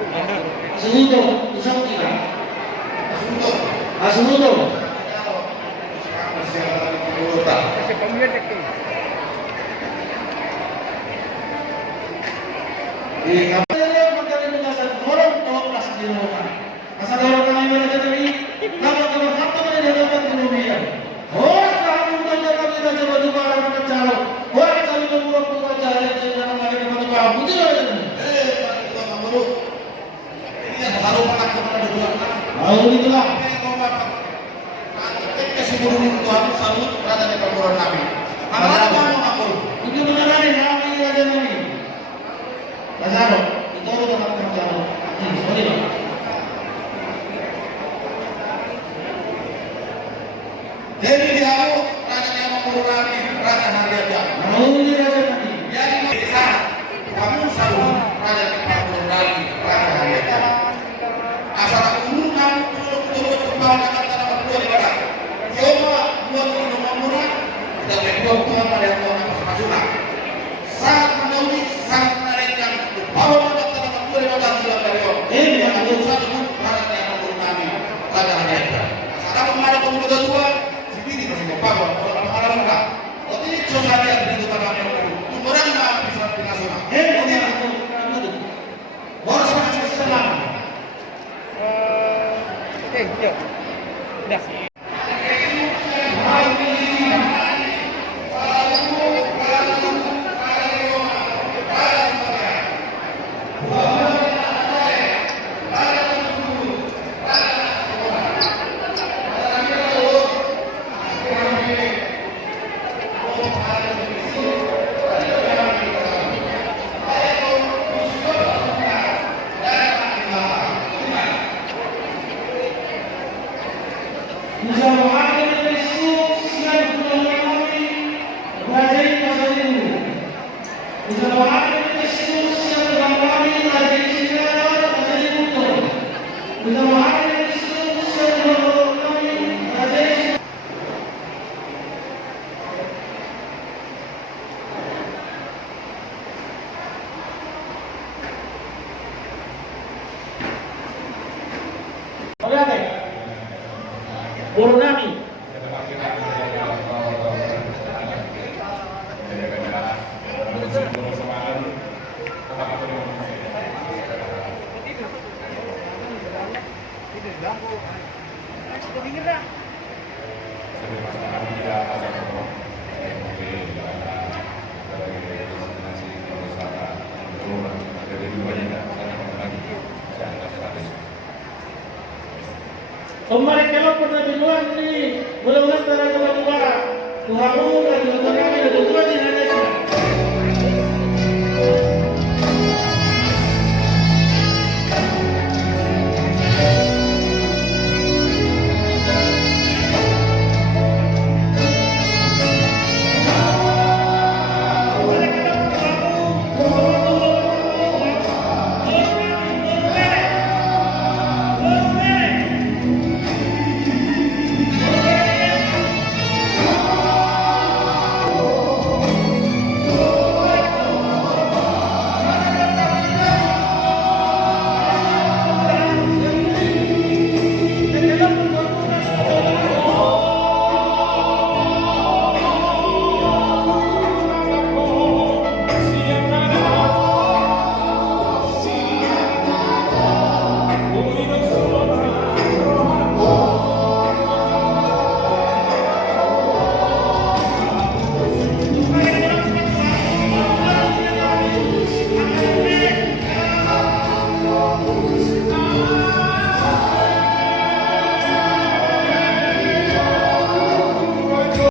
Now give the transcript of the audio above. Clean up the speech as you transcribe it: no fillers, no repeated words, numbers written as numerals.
Asuhuto, isang kita. Asuhuto. Kasi pamilik ko. Ngapain magkakaroon ng kasal? Orang tua kelas di rumah. Asal orang kami mereka tadi, nama kamu apa yang dapat dunia? Orang kami mengajar kami belajar batu bara kita calo. Orang kami membuat bukan jalan yang dalam kami batu bara. Betul ada ni? Kita ngomong. Ini kalau pakai kepada dua kan. Tahu itulah. Kasih burung Tuhan salut rada di perguruan kami. Mana kamu ngapur? Itu benar ni kami aja ni. Kasaro, itu orang dapat kerjaan. Sorry bang. Jadi dia rada yang mengurangi rasa harga. Mau ni raja nanti. Jadi bisa kamu salut rada di perguruan kami rasa harga. Asal umum kamu turut kembali dapat tanah berdua di barat. Coba buat rumah murah tidak berdua Tuhan pada yang Tuhan masuk. Sangat menaungi, sangat menarik. Bahwa dapat tanah berdua di barat bilang dari orang. Yang ada usaha rada yang mengurangi kami rada harga. Asal kemarin pemuda tua sendiri masih membawa orang orang enggak. Tapi coba lihat di depan kami orang nggak bisa dinasional. Harus masuk selang. Ya. Dah. Purnami. Kemarin kalau pernah di luar nih, mudah-mudahan terang keluar. Tuhan dan Tuhan kami dan Tuhan yang ada